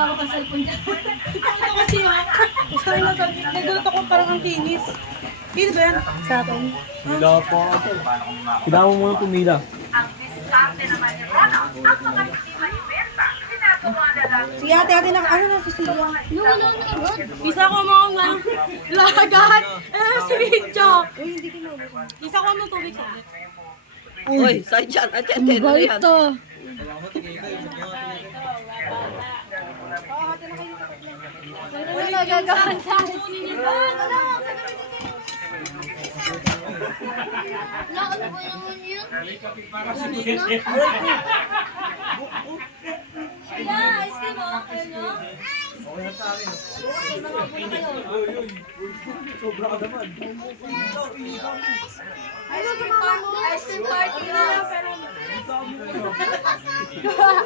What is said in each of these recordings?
hawak ang cellphone dyan. Ano kasi ha? Sorry na sabi. Nagulat ako parang ang kinis. Kinis ba yan? Sa akin. Pila pa ako. Kailangan mo muna pumila. Si ate na ano na si Sia. Yung wala na ibon. Isa ko mo nga lagat. Si Video. Isa ko mo tubig sa ulit. Uy, saan dyan? Ate, ano yan? Ano nagagawan sa akin? Wala, ano ba naman yun? Yeah, ice cream mo. Kayo nyo? Sobra ka naman. Ice cream party lang.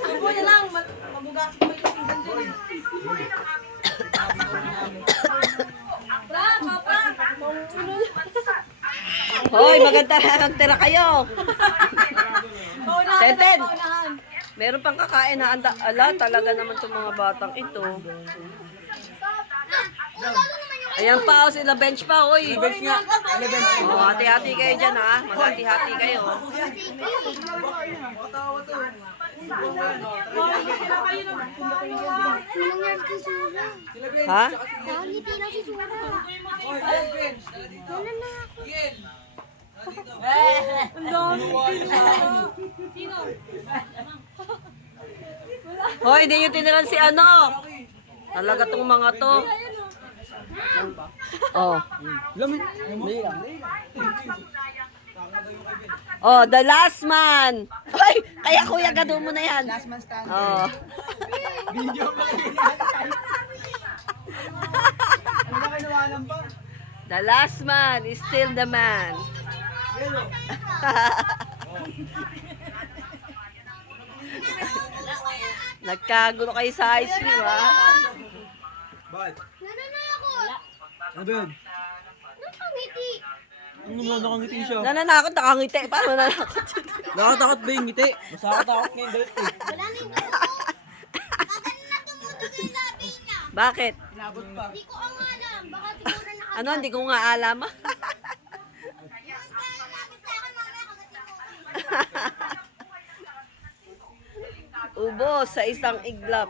Tubo na lang. Mabugasin ko ito. Hoy, maganda tira kayo. Tenten. Meron pang kakain na ala, talaga naman itong mga batang ito. Ayan pa, sila bench pa, oy. Bench nga. Oh, hati-hati kayo dyan, ha. Maghati-hati kayo. Nangyari kay Sura. Ha? Nakangiti lang si Sura. Wala na ako. Hoy, hindi nyo tiniran si ano. Talaga tong mga to. Oh. Lamin. Oh, the last man. Hoy, kaya kuya gado mo na yan. Last man stand. Oh. The last man is still the man. Nagkagulo kayo sa ice cream, ha? Bakit? Nananakot. Ano ba yun? Nakangiti. Ano ba nakangiti siya? Nananakot, nakangiti. Paano nananakot? Nakatakot ba yung ngiti? Mas nakatakot ngayon dahil eh. Wala na yung dugo. Agad na tumutuloy yung labi niya. Bakit? Hindi ko ang alam. Baka siguro naka... Ano, hindi ko nga alam. Ubos sa isang iglap.